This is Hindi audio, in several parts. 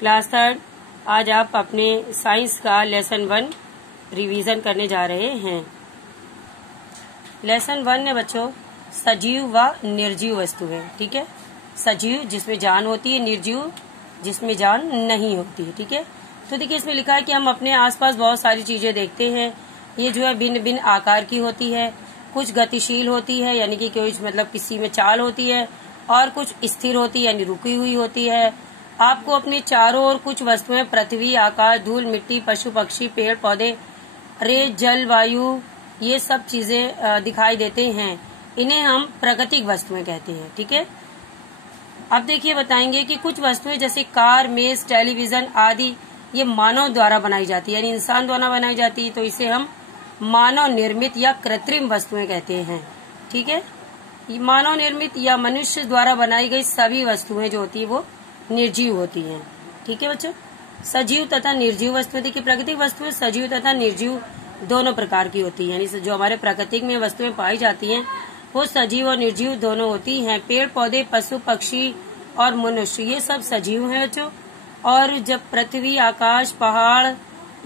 Class third. आज आप अपने साइंस का लेसन 1 रिवीजन करने जा रहे हैं। लेसन 1 में बच्चों सजीव व निर्जीव वस्तु है। ठीक है, सजीव जिसमें जान होती है, निर्जीव जिसमें जान नहीं होती है। ठीक है, तो देखिए इसमें लिखा है कि हम अपने आसपास बहुत सारी चीजें देखते हैं। ये जो है भिन्न भिन्न आकार की होती है, कुछ गतिशील होती है यानी कि कोई किसी में चाल होती है, और कुछ स्थिर होती है यानी रुकी हुई होती है। आपको अपने चारों ओर कुछ वस्तुएं पृथ्वी, आकाश, धूल, मिट्टी, पशु पक्षी, पेड़ पौधे, रेत, जल, वायु, ये सब चीजें दिखाई देते हैं। इन्हें हम प्राकृतिक वस्तुएं कहते हैं। ठीक है, अब देखिए बताएंगे कि कुछ वस्तुएं जैसे कार, मेज, टेलीविजन आदि ये मानव द्वारा बनाई जाती है यानी इंसान द्वारा बनाई जाती है, तो इसे हम मानव निर्मित या कृत्रिम वस्तुएं कहते हैं। ठीक है, मानव निर्मित या मनुष्य द्वारा बनाई गई सभी वस्तुएं जो होती है वो निर्जीव होती हैं। ठीक है बच्चों, सजीव तथा निर्जीव वस्तुएं, देखिए प्राकृतिक वस्तुएं सजीव तथा निर्जीव दोनों प्रकार की होती है, यानी जो हमारे प्राकृतिक में वस्तुएं पाई जाती हैं वो सजीव और निर्जीव दोनों होती हैं। पेड़ पौधे, पशु पक्षी और मनुष्य ये सब सजीव हैं बच्चों, और जब पृथ्वी, आकाश, पहाड़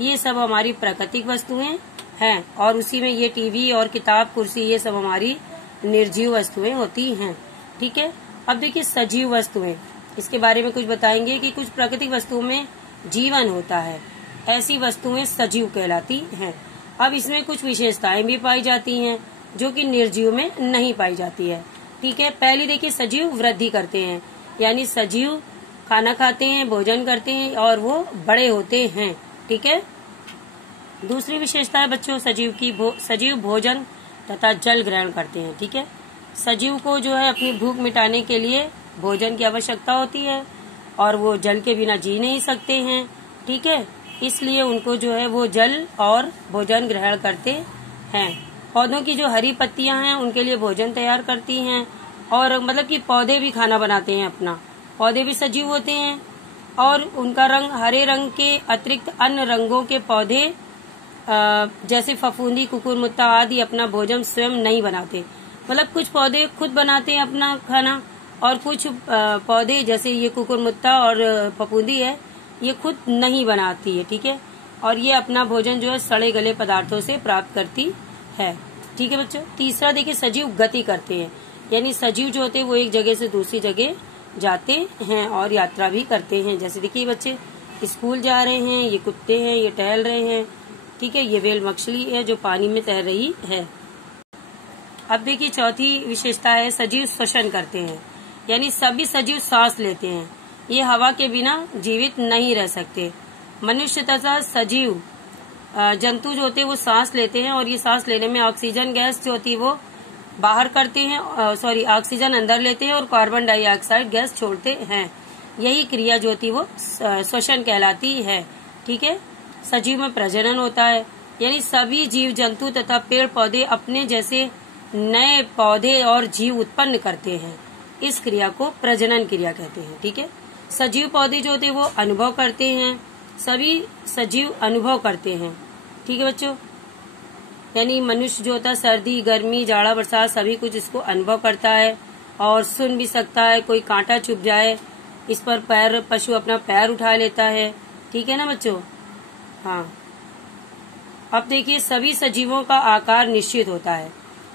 ये सब हमारी प्राकृतिक वस्तुएं हैं, और उसी में ये टीवी और किताब, कुर्सी ये सब हमारी निर्जीव वस्तुएं होती हैं। ठीक है, अब देखिए सजीव वस्तुएं, इसके बारे में कुछ बताएंगे कि कुछ प्राकृतिक वस्तुओं में जीवन होता है, ऐसी वस्तुएं सजीव कहलाती हैं। अब इसमें कुछ विशेषताएं भी पाई जाती हैं जो कि निर्जीव में नहीं पाई जाती है। ठीक है, पहली देखिए सजीव वृद्धि करते हैं, यानी सजीव खाना खाते हैं, भोजन करते हैं और वो बड़े होते हैं। ठीक है, दूसरी विशेषता है बच्चों सजीव की सजीव भोजन तथा जल ग्रहण करते हैं। ठीक है, सजीव को जो है अपनी भूख मिटाने के लिए भोजन की आवश्यकता होती है और वो जल के बिना जी नहीं सकते हैं। ठीक है, इसलिए उनको जो है वो जल और भोजन ग्रहण करते हैं। पौधों की जो हरी पत्तियां हैं उनके लिए भोजन तैयार करती हैं, और कि पौधे भी खाना बनाते हैं अपना, पौधे भी सजीव होते हैं, और उनका रंग हरे रंग के अतिरिक्त अन्य रंगों के पौधे जैसे फफूंदी, कुकुरमुत्ता आदि अपना भोजन स्वयं नहीं बनाते। कुछ पौधे खुद बनाते हैं अपना खाना, और कुछ पौधे जैसे ये कुकुरमुत्ता और फफूंदी है ये खुद नहीं बनाती है। ठीक है, और ये अपना भोजन जो है सड़े गले पदार्थों से प्राप्त करती है। ठीक है बच्चों, तीसरा देखिए सजीव गति करते हैं, यानी सजीव जो होते हैं वो एक जगह से दूसरी जगह जाते हैं और यात्रा भी करते हैं। जैसे देखिए बच्चे स्कूल जा रहे हैं, ये कुत्ते हैं, ये टहल रहे हैं। ठीक है, ये व्हेल मछली है जो पानी में तैर रही है। अब देखिए चौथी विशेषता है सजीव श्वसन करते हैं, यानी सभी सजीव सांस लेते हैं, ये हवा के बिना जीवित नहीं रह सकते। मनुष्य तथा सजीव जंतु जो होते हैं वो सांस लेते हैं, और ये सांस लेने में ऑक्सीजन गैस जो होती है वो बाहर करते हैं, ऑक्सीजन अंदर लेते हैं और कार्बन डाइऑक्साइड गैस छोड़ते हैं। यही क्रिया जो होती है वो श्वसन कहलाती है। ठीक है, सजीव में प्रजनन होता है, यानी सभी जीव जंतु तथा पेड़ पौधे अपने जैसे नए पौधे और जीव उत्पन्न करते हैं। इस क्रिया को प्रजनन क्रिया कहते हैं। ठीक है, सजीव पौधे जो होते हैं वो अनुभव करते हैं, सभी सजीव अनुभव करते हैं। ठीक है बच्चों, यानी मनुष्य जो होता है सर्दी, गर्मी, जाड़ा, बरसात सभी कुछ इसको अनुभव करता है और सुन भी सकता है। कोई कांटा चुभ जाए इस पर पशु अपना पैर उठा लेता है। ठीक है ना बच्चों, हाँ। अब देखिए सभी सजीवों का आकार निश्चित होता है,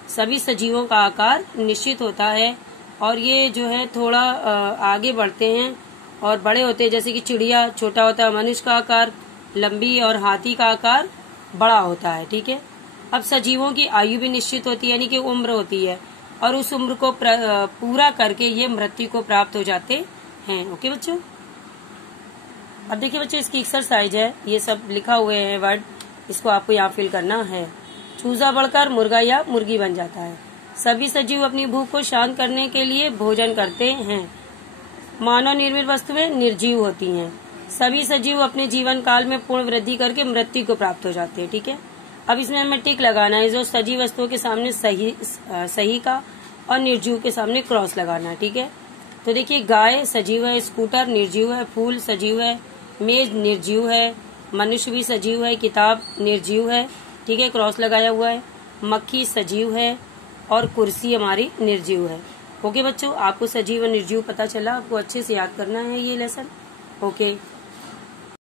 सभी सजीवों का आकार निश्चित होता है, और ये जो है थोड़ा आगे बढ़ते हैं और बड़े होते हैं। जैसे कि चिड़िया छोटा होता है, मनुष्य का आकार लंबी और हाथी का आकार बड़ा होता है। ठीक है, अब सजीवों की आयु भी निश्चित होती है, यानी कि उम्र होती है, और उस उम्र को पूरा करके ये मृत्यु को प्राप्त हो जाते हैं। ओके बच्चों, अब देखिए बच्चों इसकी एक्सरसाइज है, ये सब लिखा हुए है वर्ड, इसको आपको यहाँ फिल करना है। चूजा बढ़कर मुर्गा या मुर्गी बन जाता है। सभी सजीव अपनी भूख को शांत करने के लिए भोजन करते हैं। मानव निर्मित वस्तुएं निर्जीव होती हैं। सभी सजीव अपने जीवन काल में पूर्ण वृद्धि करके मृत्यु को प्राप्त हो जाते हैं। ठीक है, अब इसमें हमें टिक लगाना है, जो सजीव वस्तुओं के सामने सही का और निर्जीव के सामने क्रॉस लगाना है। ठीक है, तो देखिए गाय सजीव है, स्कूटर निर्जीव है, फूल सजीव है, मेज निर्जीव है, मनुष्य भी सजीव है, किताब निर्जीव है। ठीक है, क्रॉस लगाया हुआ है। मक्खी सजीव है और कुर्सी हमारी निर्जीव है। ओके बच्चों, आपको सजीव और निर्जीव पता चला, आपको अच्छे से याद करना है ये लेसन। ओके।